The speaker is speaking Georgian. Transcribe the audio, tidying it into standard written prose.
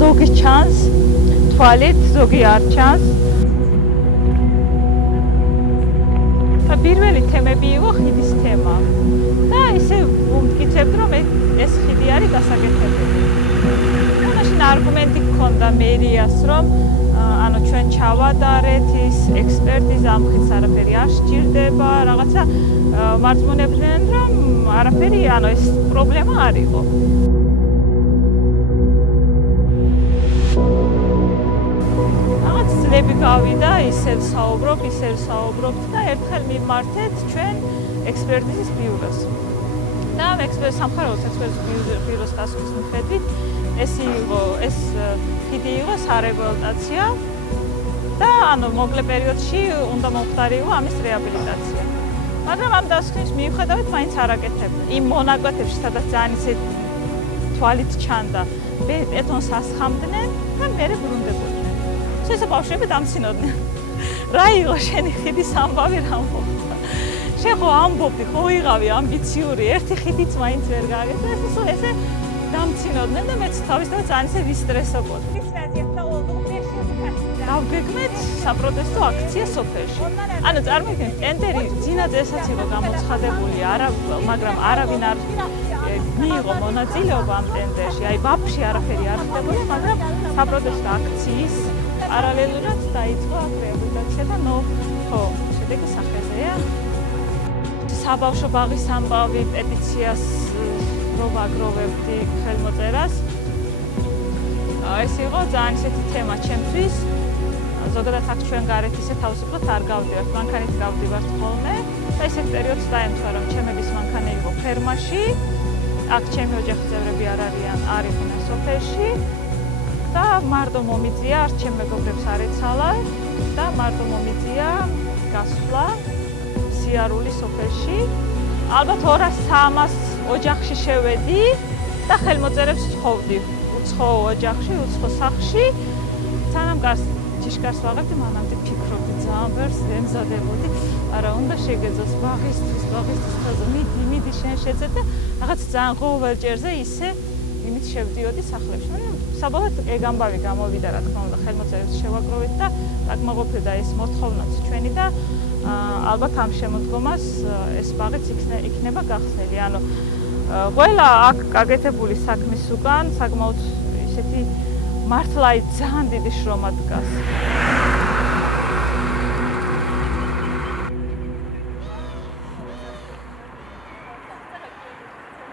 ზოგი ჩანს თვალით, ზოგი არ ჩანს. პირველი თემები იყო ხიდის თემა და ისე ვუმტკიცებთ, რომ ეს ხიდი არის გასაკეთებელი. მაშინ არგუმენტი გქონდა მერიას, რომ ანუ ჩვენ ჩავადარეთ ის ექსპერტიზა ამ ხიდს არაფერი არ სჭირდება, რაღაცა მარწმუნებდნენ, რომ არაფერი, ანუ ეს პრობლემა არ იყო. რაღაც წლები გავიდა, ისევ საუბრობთ და ერთხელ მიმართეთ ჩვენ ექსპერტიზის ბიუროს. და ამ სამხაროოს ექსპერტიზის ბიუროს დასკვნის მიხედვით ეს ხიდი იყო სარეაბილიტაციო და ანუ მოკლე პერიოდში უნდა მომხდარიყო ამის რეაბილიტაცია. მაგრამ ამ დასკვნის მიუხედავად მაინც არ აკეთებდნენ. იმ მონაკვეთებში, სადაც ძალიან ისე თვალით ჩანდა, ბეტონს ასხამდნენ და მერე ბრუნდებოდნენ. ესე ბავშვები დამცინოდნენ. რა იყო შენი ხიდის ამბავი რა მოხდა? შენ ხო ამბობდი, ხო ვიღავი ამბიციური, ერთი ხიდიც მაინც ვერ გააკეთა. ესე დამცინოდნენ და მეც თავისთავად ძალიან ისე ვისტრესობოდი. გავგეგმეთ საპროტესტო აქცია სოფელში. ანუ წარმოიდგინეთ, ტენდერი ძინაძესაც იყო გამოცხადებული, მაგრამ არავინ არ მიიღო მონაწილეობა ამ ტენდერში. აი ვაფშე არაფერი არ ხდებოდა, მაგრამ საპროტესტო აქციის პარალელურად დაიწყო რეაბილიტაცია და ხო, შედეგი სახეზეა. საბავშვო ბაღის ამბავი პეტიციას რო ვაგროვებდი ხელმოწერას. ეს იყო ძალიან ისეთი თემა ჩემთვის. ზოგადად აქ ჩვენ გარეთ ისე თავისუფლად არ გავდივართ, მანქანით გავდივართ ხოლმე და ისეთ პერიოდს დაემთხვა, რომ ჩემების მანქანა იყო ფერმაში, აქ ჩემი ოჯახის წევრები არ არიყვნენ სოფელში და მარტო მომიწია, ჩემ მეგობრებს არ ეცალა და მარტო მომიწია გასვლა სიარული სოფელში. ალბათ 200-300 ოჯახში შევედი და ხელმოწერებს ვთხოვდი. უცხო ოჯახში, უცხო სახლში. სანამ ჯიშკარს ვაღებდი, მანამდე ფიქრობდი ძალიან ბევრს, ემზადებოდი. არა, უნდა შეგეძოს ბაღისთვის, მიდი შენ შეძე და რაღაც ძალიან ყოველჯერზე ისე იმით შევდიოდი სახლებში. საბოლოოდ ეგ ამბავი გამოვიდა, რა თქმა უნდა, ხელმოწერებს შევაგროვეთ და დაკმაყოფილდა ეს მოთხოვნაც ჩვენი და ალბათ ამ შემოდგომას ეს ბაღიც იქნება გახსნილი. ანუ ყველა აქ გაკეთებული საქმის უკან საკმაოდ ისეთი მართლა ძალიან დიდი შრომა დგას.